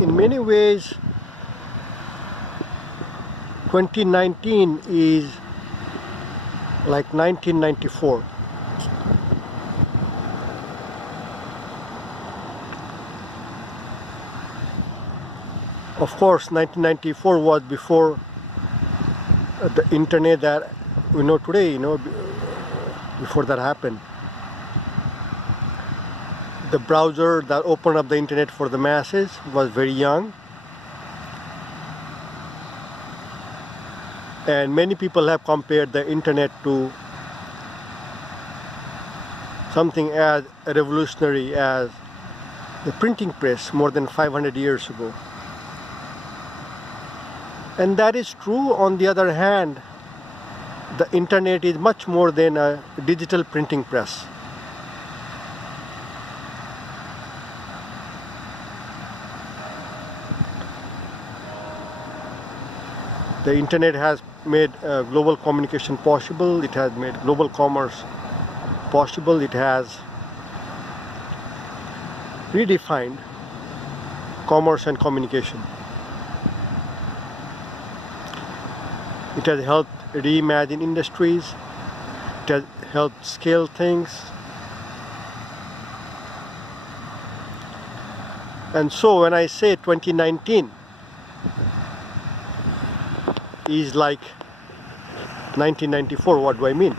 in many ways 2019 is like 1994. Of course, 1994 was before the internet that we know today, before that happened. The browser that opened up the internet for the masses was very young. And many people have compared the internet to something as revolutionary as the printing press more than 500 years ago. And that is true. On the other hand, the internet is much more than a digital printing press. The internet has made global communication possible. It has made global commerce possible. It has redefined commerce and communication. It has helped reimagine industries. It has helped scale things. And so when I say 2019 is like 1994, what do I mean?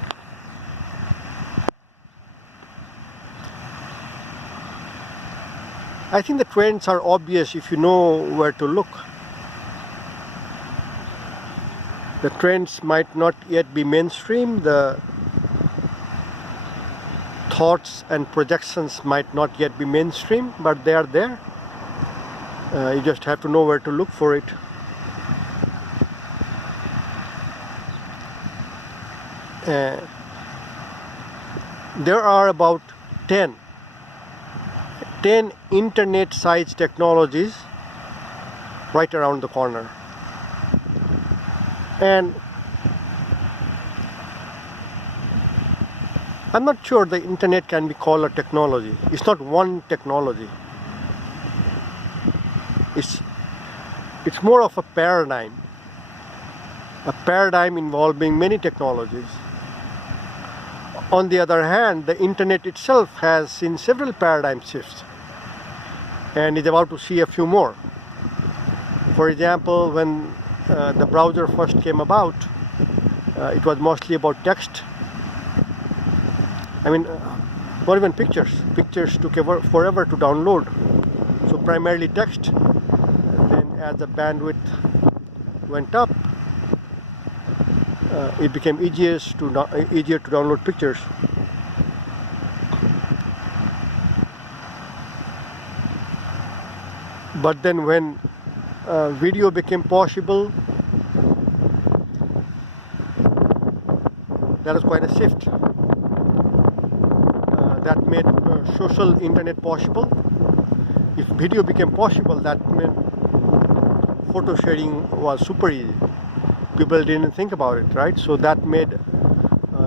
I think the trends are obvious if you know where to look. The trends might not yet be mainstream. The thoughts and projections might not yet be mainstream, but they are there. You just have to know where to look for it. There are about 10 internet-sized technologies right around the corner. And I'm not sure the internet can be called a technology. It's not one technology. It's more of a paradigm involving many technologies. On the other hand, the internet itself has seen several paradigm shifts and is about to see a few more. For example, when the browser first came about, it was mostly about text. I mean, not even pictures. Pictures took forever to download. So primarily text. Then as the bandwidth went up, it became easier to download pictures. But then when video became possible, that was quite a shift. That made social internet possible. If video became possible, that meant photo sharing was super easy. People didn't think about it, right? So that made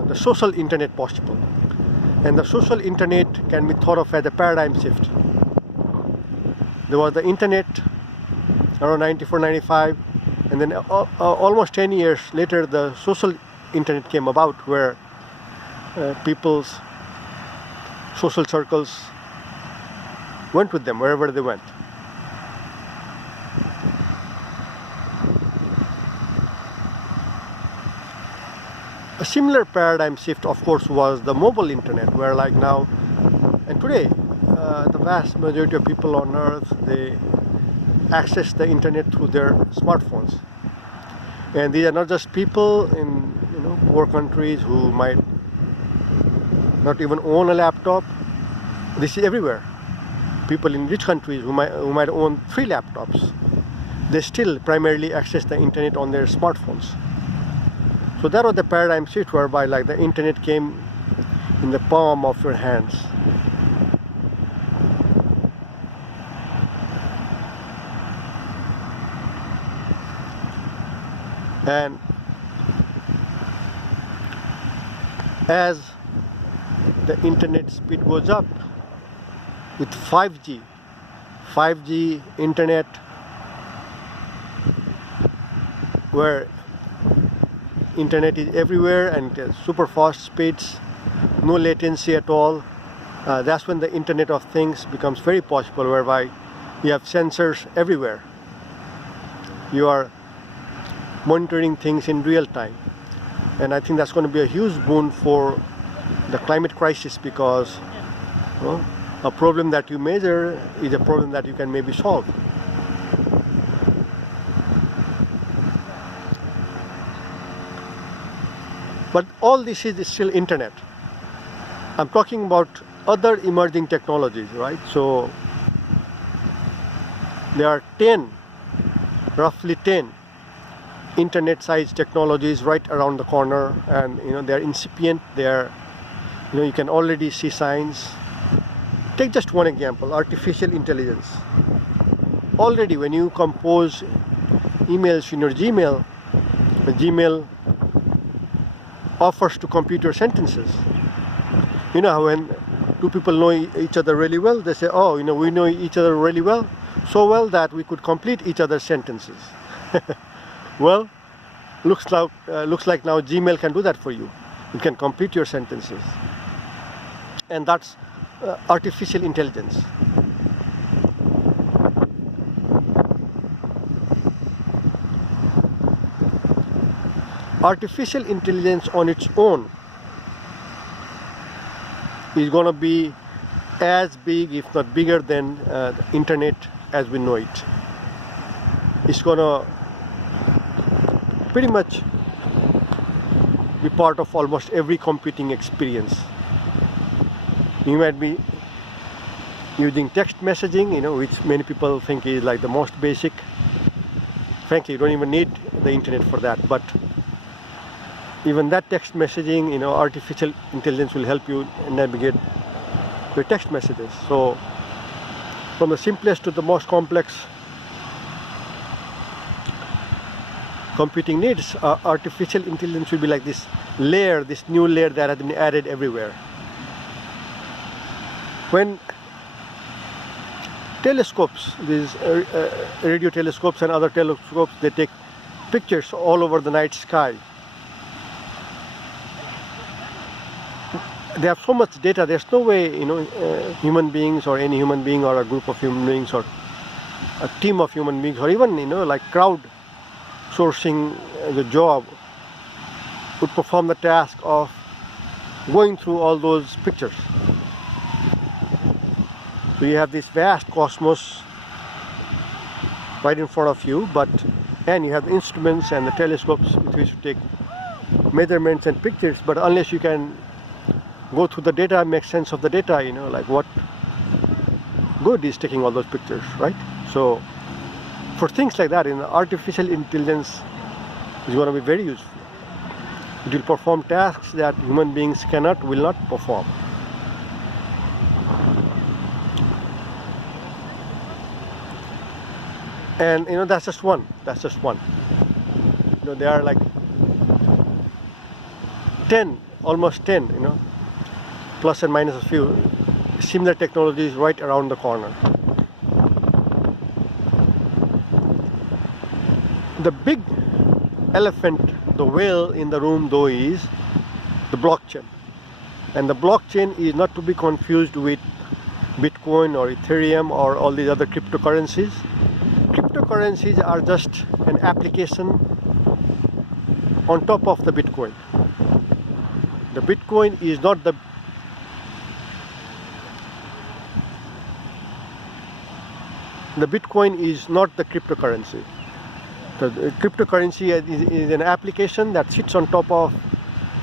the social internet possible. And the social internet can be thought of as a paradigm shift. There was the internet around 94, 95, and then almost 10 years later the social internet came about, where people's social circles went with them wherever they went. A similar paradigm shift, of course, was the mobile internet, where like now and today, the vast majority of people on earth, they access the internet through their smartphones. And these are not just people in poor countries who might not even own a laptop. This is everywhere. People in rich countries who might own 3 laptops, they still primarily access the internet on their smartphones. So that was the paradigm shift, whereby like the internet came in the palm of your hands. And as the internet speed goes up with 5G, 5G internet, where internet is everywhere and super fast speeds, no latency at all. That's when the Internet of Things becomes very possible, whereby you have sensors everywhere. You are monitoring things in real time. And I think that's going to be a huge boon for the climate crisis, because a problem that you measure is a problem that you can maybe solve. But all this is still internet. I'm talking about other emerging technologies, right? So there are roughly 10 internet-sized technologies right around the corner, and they're incipient. You can already see signs. Take just one example: artificial intelligence. Already, when you compose emails in your Gmail, Gmail offers to compute your sentences. You know how when two people know each other really well, they say, "Oh, we know each other really well, so well that we could complete each other's sentences." Well, looks like now Gmail can do that for you. It can complete your sentences, and that's artificial intelligence. Artificial intelligence on its own is going to be as big, if not bigger, than the internet as we know it. It's going to pretty much be part of almost every computing experience. You might be using text messaging, which many people think is like the most basic. Frankly, you don't even need the internet for that. But even that text messaging, artificial intelligence will help you navigate your text messages. So from the simplest to the most complex computing needs, artificial intelligence will be like this new layer that has been added everywhere. When telescopes, these radio telescopes and other telescopes, they take pictures all over the night sky. They have so much data. There's no way, human beings, or any human being, or a group of human beings, or a team of human beings, or even like crowd sourcing the job, would perform the task of going through all those pictures. So you have this vast cosmos right in front of you, and you have the instruments and the telescopes with which to take measurements and pictures. But unless you can go through the data, make sense of the data, like what good is taking all those pictures, right? So for things like that, artificial intelligence is going to be very useful. It will perform tasks that human beings will not perform. And that's just one. There are like 10, almost 10, plus and minus a few similar technologies right around the corner. The big elephant, the whale in the room, though, is the blockchain. And the blockchain is not to be confused with Bitcoin or Ethereum or all these other cryptocurrencies. Cryptocurrencies are just an application on top of the Bitcoin. The Bitcoin is not the Bitcoin is not the cryptocurrency. The cryptocurrency is an application that sits on top of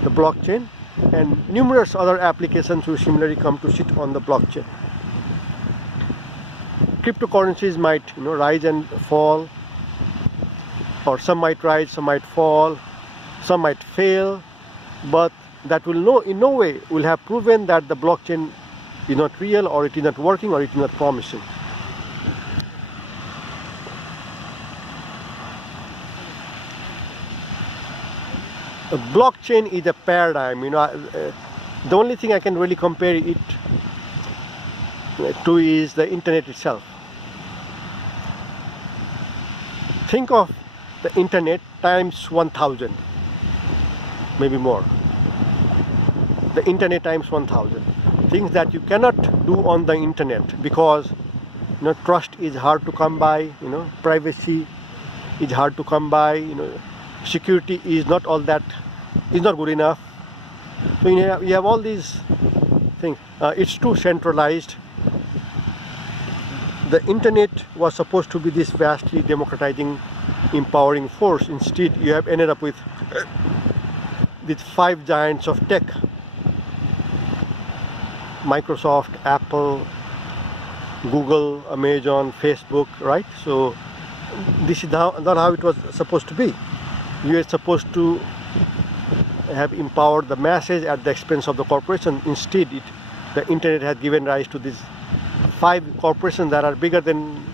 the blockchain, and numerous other applications will similarly come to sit on the blockchain. Cryptocurrencies might rise and fall, or some might rise, some might fall, some might fail, but that will in no way will have proven that the blockchain is not real, or it is not working, or it is not promising. A blockchain is a paradigm. The only thing I can really compare it to is the internet itself. Think of the internet times 1000, maybe more. The internet times 1000. Things that you cannot do on the internet because trust is hard to come by, privacy is hard to come by, security is not good enough. So you have all these things. It's too centralized. The internet was supposed to be this vastly democratizing, empowering force. Instead, you have ended up with these 5 giants of tech: Microsoft, Apple, Google, Amazon, Facebook, right? So this is not how it was supposed to be. You are supposed to have empowered the masses at the expense of the corporation. Instead, the internet has given rise to these 5 corporations that are bigger than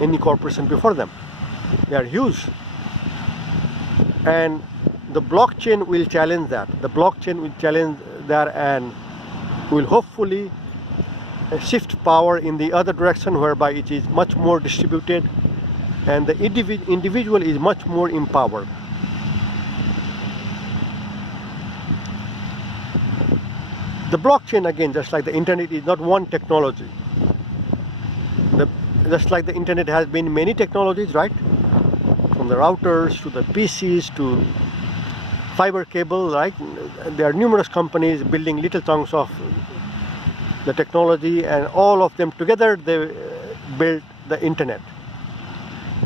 any corporation before them. They are huge. And the blockchain will challenge that. The blockchain will challenge that and will hopefully shift power in the other direction, whereby it is much more distributed and the individual is much more empowered. The blockchain, again, just like the internet, is not one technology. Just like the internet has been many technologies, right? From the routers to the PCs to fiber cable, right? There are numerous companies building little chunks of the technology, and all of them together they built the internet.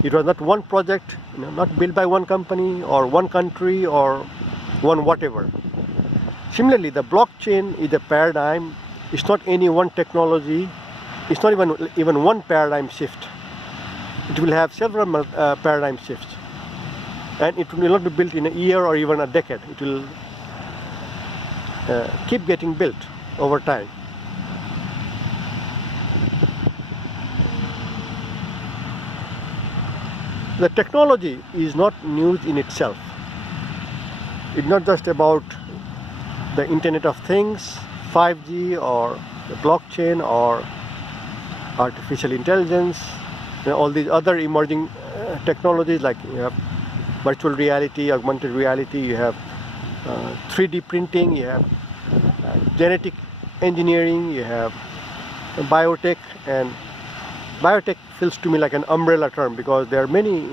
It was not one project, not built by one company or one country or one whatever. Similarly, the blockchain is a paradigm. It's not any one technology. It's not even one paradigm shift. It will have several paradigm shifts, and it will not be built in a year or even a decade. It will keep getting built over time. The technology is not news in itself. It's not just about the Internet of Things, 5G or the blockchain or artificial intelligence, all these other emerging technologies, like you have virtual reality, augmented reality, you have 3D printing, you have genetic engineering, you have biotech. And biotech feels to me like an umbrella term because there are many,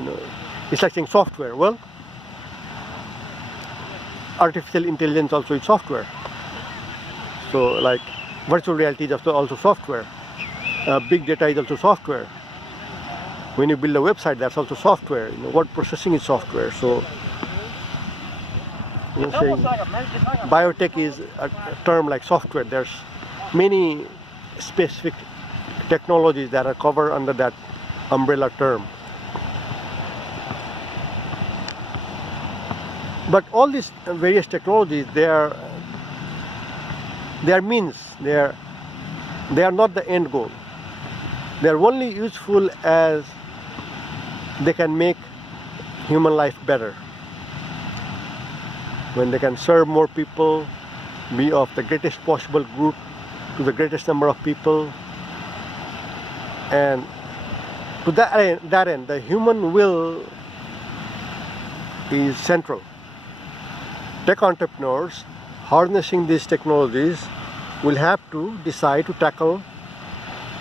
it's like saying software. Well, artificial intelligence also is software. So like virtual reality is also software. Big data is also software. When you build a website, that's also software. Word processing is software. So saying biotech is a term like software. There's many specific technologies that are covered under that umbrella term. But all these various technologies, they are means. They are not the end goal. They are only useful as they can make human life better. When they can serve more people, be of the greatest possible good to the greatest number of people, and to that end, the human will is central. Tech entrepreneurs harnessing these technologies will have to decide to tackle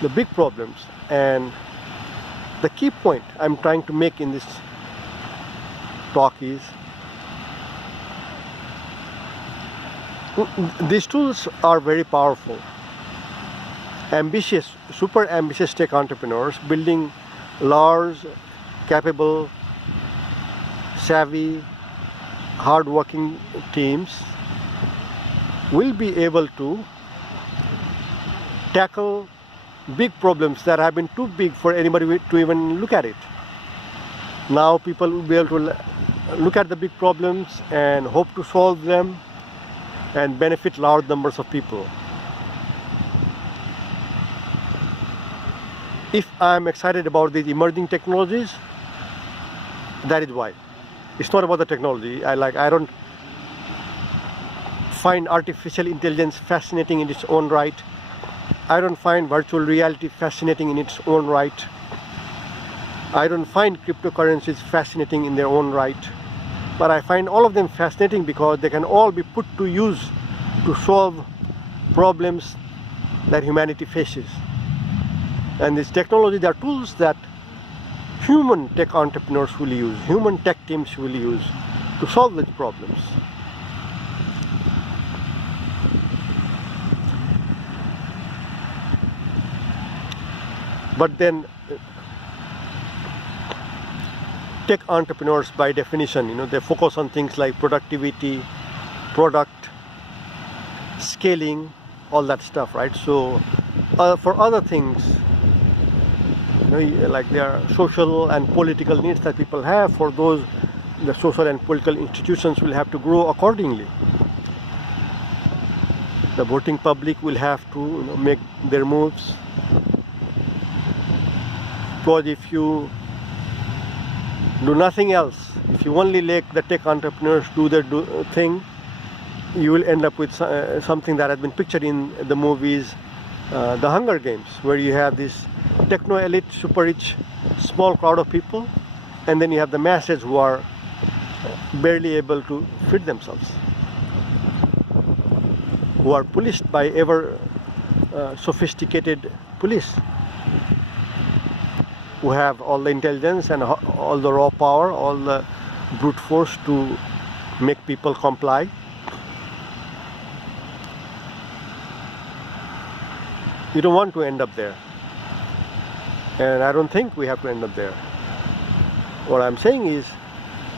the big problems. And the key point I'm trying to make in this talk is these tools are very powerful. Ambitious, super ambitious tech entrepreneurs building large, capable, savvy, hard-working teams will be able to tackle big problems that have been too big for anybody to even look at it. Now people will be able to look at the big problems and hope to solve them and benefit large numbers of people. If I'm excited about these emerging technologies, that is why. It's not about the technology. I don't find artificial intelligence fascinating in its own right. I don't find virtual reality fascinating in its own right. I don't find cryptocurrencies fascinating in their own right, but I find all of them fascinating because they can all be put to use to solve problems that humanity faces. And this technology, they are tools that human tech entrepreneurs will use, human tech teams will use to solve these problems. But then tech entrepreneurs by definition, they focus on things like productivity, product, scaling, all that stuff, right? So for other things, like there are social and political needs that people have, for those the social and political institutions will have to grow accordingly. The voting public will have to make their moves, because if you do nothing else, if you only let the tech entrepreneurs do their thing, you will end up with something that has been pictured in the movies, The Hunger Games, where you have this techno elite, super rich, small crowd of people, and then you have the masses who are barely able to feed themselves, who are policed by ever sophisticated police, who have all the intelligence and all the raw power, all the brute force to make people comply. You don't want to end up there, and I don't think we have to end up there. What I'm saying is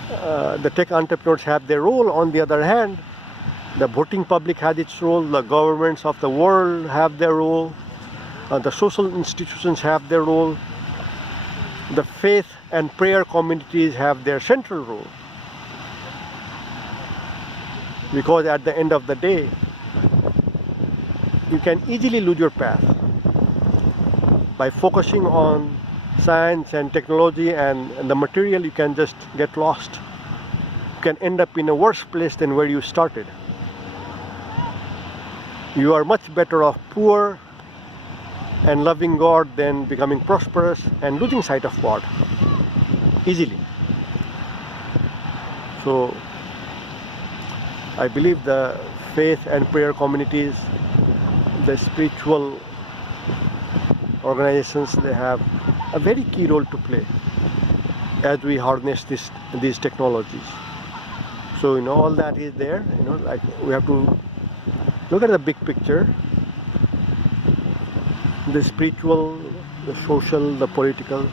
the tech entrepreneurs have their role. On the other hand, the voting public has its role, the governments of the world have their role, the social institutions have their role, the faith and prayer communities have their central role. Because at the end of the day, you can easily lose your path by focusing on science and technology and the material. You can just get lost. You can end up in a worse place than where you started. You are much better off poor and loving God than becoming prosperous and losing sight of God easily. So I believe the faith and prayer communities, the spiritual organizations, they have a very key role to play as we harness these technologies. So all that is there. Like we have to look at the big picture, the spiritual, the social, the political.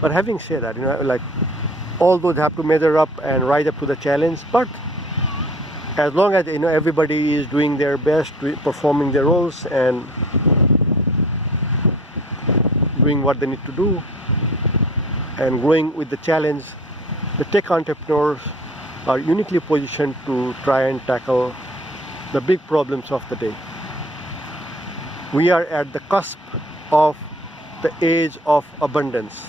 But having said that, like all those have to measure up and rise up to the challenge. But as long as everybody is doing their best, performing their roles and doing what they need to do and growing with the challenge, the tech entrepreneurs are uniquely positioned to try and tackle the big problems of the day. We are at the cusp of the age of abundance,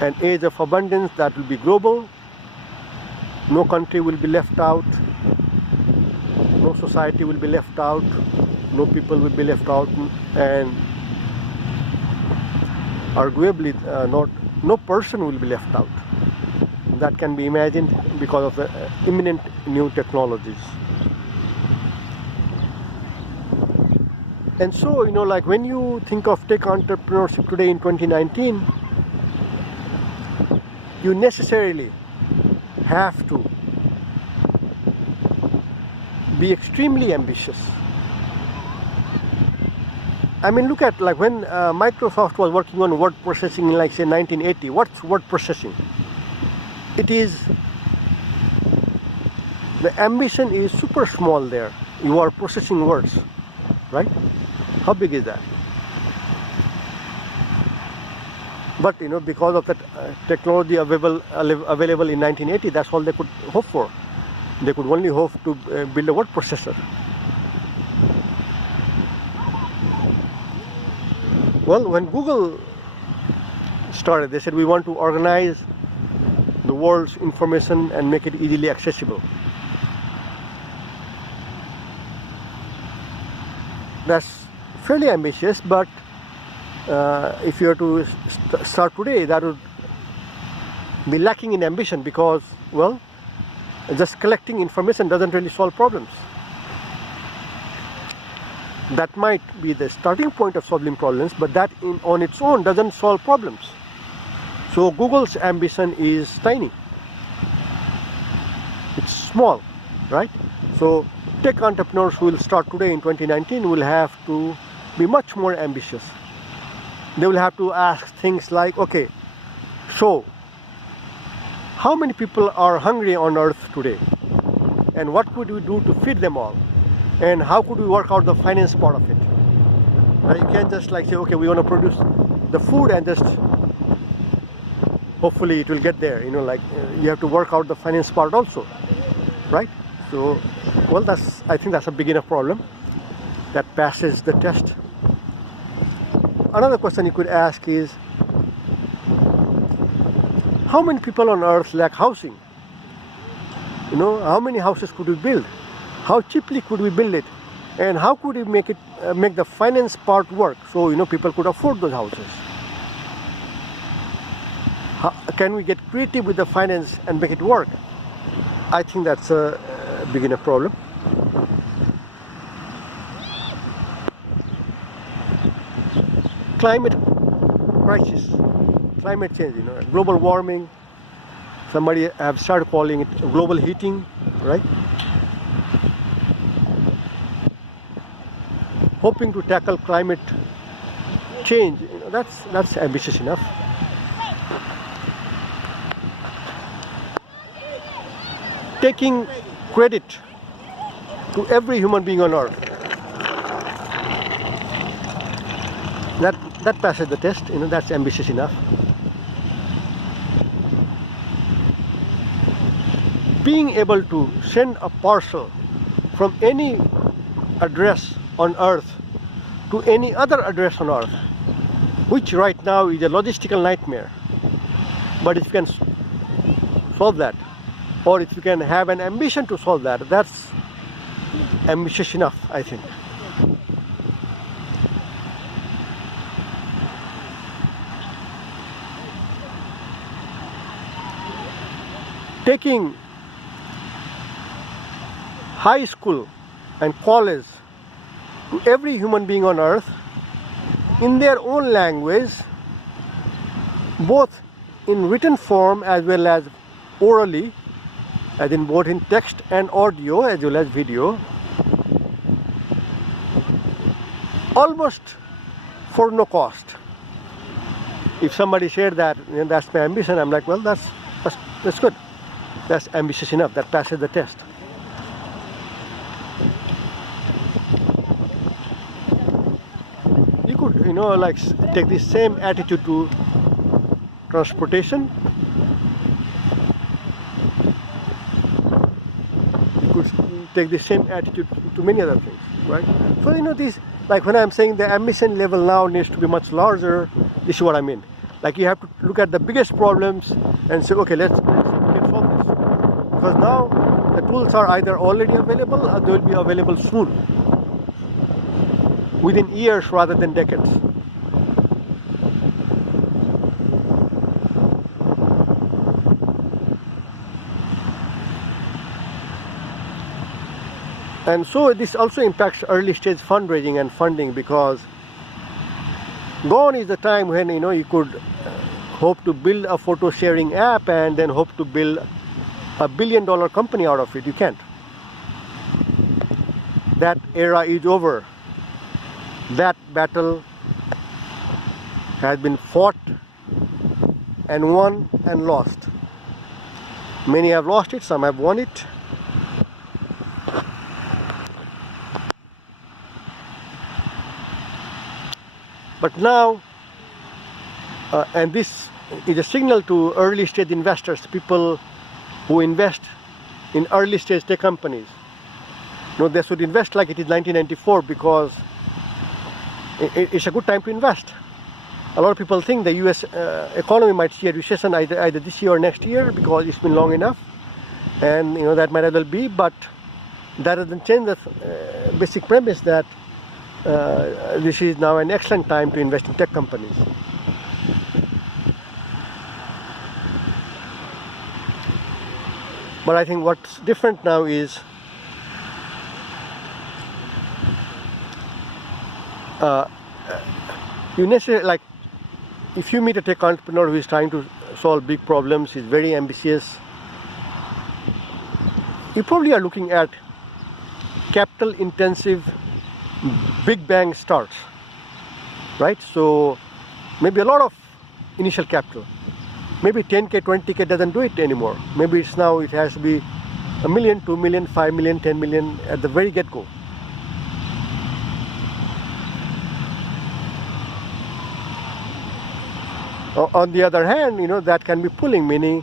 an age of abundance that will be global. No country will be left out, no society will be left out, no people will be left out, and arguably no person will be left out. That can be imagined because of the imminent new technologies. And so, like when you think of tech entrepreneurship today in 2019, you necessarily have to be extremely ambitious. I mean, look at like when Microsoft was working on word processing in like say 1980. What's word processing? It is, the ambition is super small there. You are processing words, right? How big is that? But because of that technology available in 1980, that's all they could hope for. They could only hope to build a word processor. Well, when Google started, they said we want to organize the world's information and make it easily accessible. That's fairly ambitious, but if you were to start today, that would be lacking in ambition, because, well, just collecting information doesn't really solve problems. That might be the starting point of solving problems, but that on its own doesn't solve problems. So Google's ambition is tiny. It's small, right? So tech entrepreneurs who will start today in 2019 will have to be much more ambitious. They will have to ask things like, okay, so how many people are hungry on earth today? And what could we do to feed them all? And how could we work out the finance part of it? You can't just like say, okay, we want to produce the food and just hopefully it will get there. You have to work out the finance part also, right? So, well, I think that's a big enough problem that passes the test. Another question you could ask is, how many people on earth lack housing? How many houses could we build? How cheaply could we build it? And how could we make the finance part work so people could afford those houses? Can we get creative with the finance and make it work? I think that's a big enough problem. Climate crisis, climate change, global warming. Somebody have started calling it global heating, right? Hoping to tackle climate change, that's ambitious enough. Taking credit to every human being on earth, that passes the test. That's ambitious enough. Being able to send a parcel from any address on earth to any other address on earth, which right now is a logistical nightmare. But if you can solve that, or if you can have an ambition to solve that, that's ambitious enough, I think. Taking high school and college to every human being on earth in their own language, both in written form as well as orally, as in both in text and audio as well as video, almost for no cost. If somebody said that, that's my ambition, I'm like, well, that's good. That's ambitious enough. That passes the test. You could, take the same attitude to transportation. You could take the same attitude to many other things, right? So, these, like when I'm saying the ambition level now needs to be much larger, this is what I mean. Like you have to look at the biggest problems and say, okay, let's solve this. Because now the tools are either already available or they will be available soon, within years rather than decades. And so this also impacts early stage fundraising and funding, because gone is the time when you could hope to build a photo sharing app and then hope to build $1 billion company out of it. You can't. That era is over. That battle has been fought and won and lost. Many have lost it, some have won it. But now, and this is a signal to early stage investors, people who invest in early stage tech companies. They should invest like it is 1994, because it's a good time to invest. A lot of people think the US economy might see a recession either this year or next year, because it's been long enough, and that might as well be, but that doesn't change the basic premise that this is now an excellent time to invest in tech companies. But I think what's different now is you necessarily, like, if you meet a tech entrepreneur who is trying to solve big problems, is very ambitious, you probably are looking at capital intensive big bang starts, right? So maybe a lot of initial capital, maybe 10k 20k doesn't do it anymore. Maybe it's now it has to be $1 million, 2 million, 5 million, 10 million at the very get-go. On the other hand, that can be pulling, meaning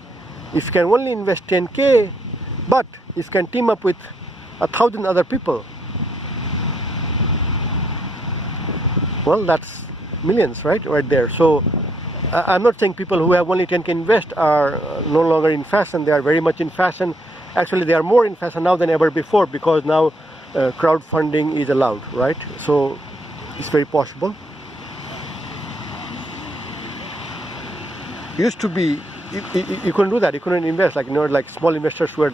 if you can only invest 10k, but you can team up with 1,000 other people, well, that's millions, right there. So I'm not saying people who have only 10k invest are no longer in fashion. They are very much in fashion. Actually, they are more in fashion now than ever before, because now crowdfunding is allowed, right? So it's very possible. Used to be you couldn't do that. You couldn't invest, like small investors were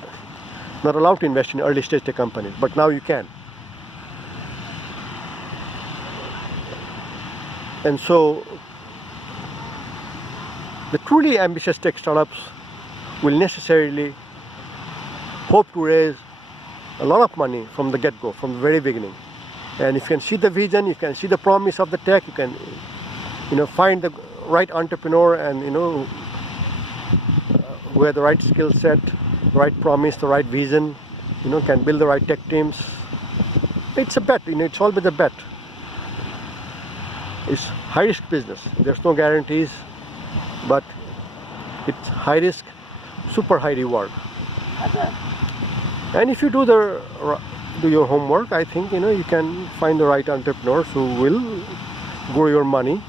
not allowed to invest in early stage tech companies, but now you can. And so the truly ambitious tech startups will necessarily hope to raise a lot of money from the get-go, from the very beginning. And if you can see the vision, you can see the promise of the tech, you can find the right entrepreneur and who has the right skill set, the right promise, the right vision, can build the right tech teams. It's a bet, it's always a bet. It's high risk business. There's no guarantees, but it's high risk, super high reward. And if you do your homework, I think you can find the right entrepreneurs who will grow your money.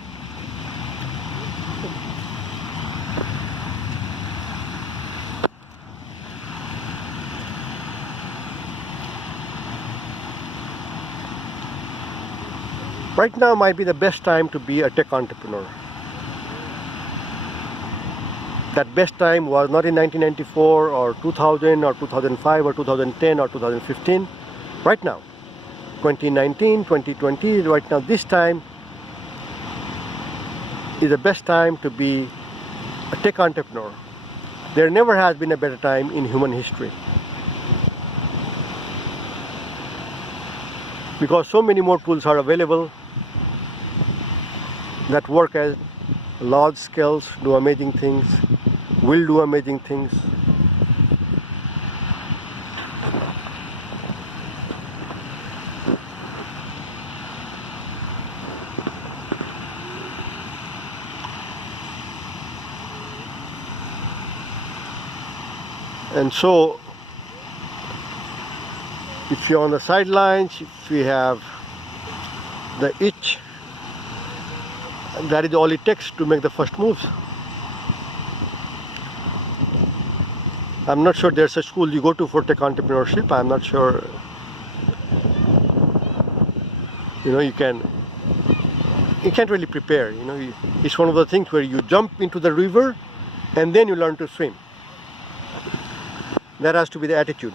Right now might be the best time to be a tech entrepreneur. That best time was not in 1994 or 2000 or 2005 or 2010 or 2015. Right now, 2019, 2020, right now, this time is the best time to be a tech entrepreneur. There never has been a better time in human history, because so many more tools are available that work at large scales, do amazing things, will do amazing things. And so, if you're on the sidelines, if you have the itch, that is all it takes to make the first moves. I'm not sure there's a school you go to for tech entrepreneurship. I'm not sure. You can't really prepare. It's one of the things where you jump into the river and then you learn to swim. That has to be the attitude.